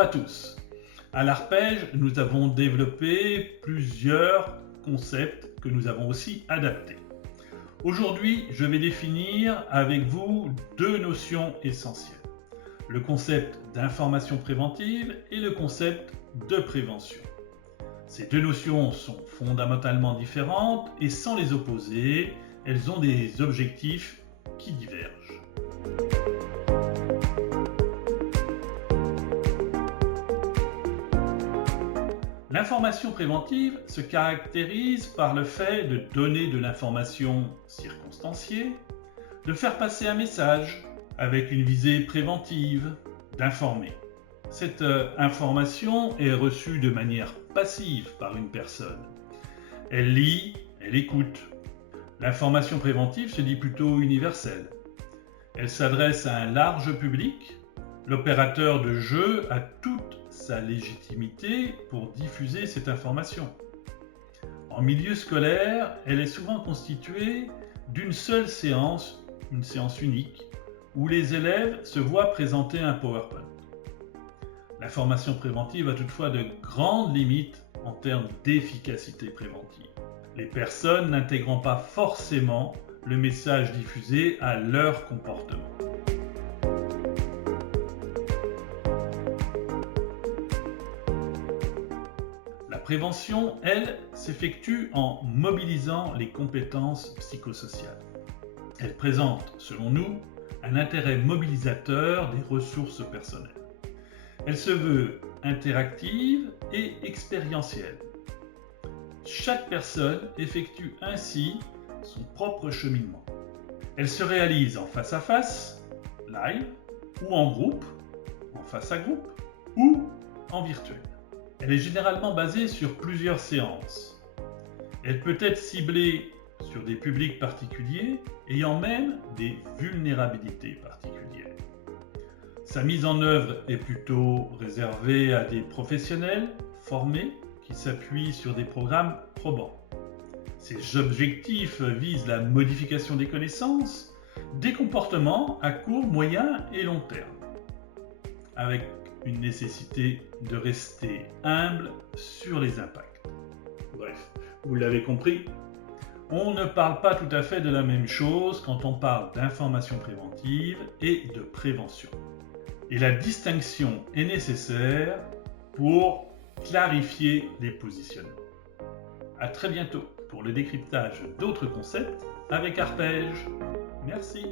Bonjour à tous. À l'Arpège, nous avons développé plusieurs concepts que nous avons aussi adaptés. Aujourd'hui, je vais définir avec vous deux notions essentielles. Le concept d'information préventive et le concept de prévention. Ces deux notions sont fondamentalement différentes et sans les opposer, elles ont des objectifs qui divergent. L'information préventive se caractérise par le fait de donner de l'information circonstanciée, de faire passer un message avec une visée préventive, d'informer. Cette information est reçue de manière passive par une personne. Elle lit, elle écoute. L'information préventive se dit plutôt universelle. Elle s'adresse à un large public. L'opérateur de jeu a toute sa légitimité pour diffuser cette information. En milieu scolaire, elle est souvent constituée d'une seule séance, une séance unique, où les élèves se voient présenter un PowerPoint. L'information préventive a toutefois de grandes limites en termes d'efficacité préventive. Les personnes n'intégrant pas forcément le message diffusé à leur comportement. La prévention, elle, s'effectue en mobilisant les compétences psychosociales. Elle présente, selon nous, un intérêt mobilisateur des ressources personnelles. Elle se veut interactive et expérientielle. Chaque personne effectue ainsi son propre cheminement. Elle se réalise en face à face, live, ou en groupe, en face à groupe, ou en virtuel. Elle est généralement basée sur plusieurs séances. Elle peut être ciblée sur des publics particuliers, ayant même des vulnérabilités particulières. Sa mise en œuvre est plutôt réservée à des professionnels formés qui s'appuient sur des programmes probants. Ces objectifs visent la modification des connaissances, des comportements à court, moyen et long terme, avec une nécessité de rester humble sur les impacts. Bref, vous l'avez compris, on ne parle pas tout à fait de la même chose quand on parle d'information préventive et de prévention. Et la distinction est nécessaire pour clarifier les positionnements. À très bientôt pour le décryptage d'autres concepts avec Arpège. Merci.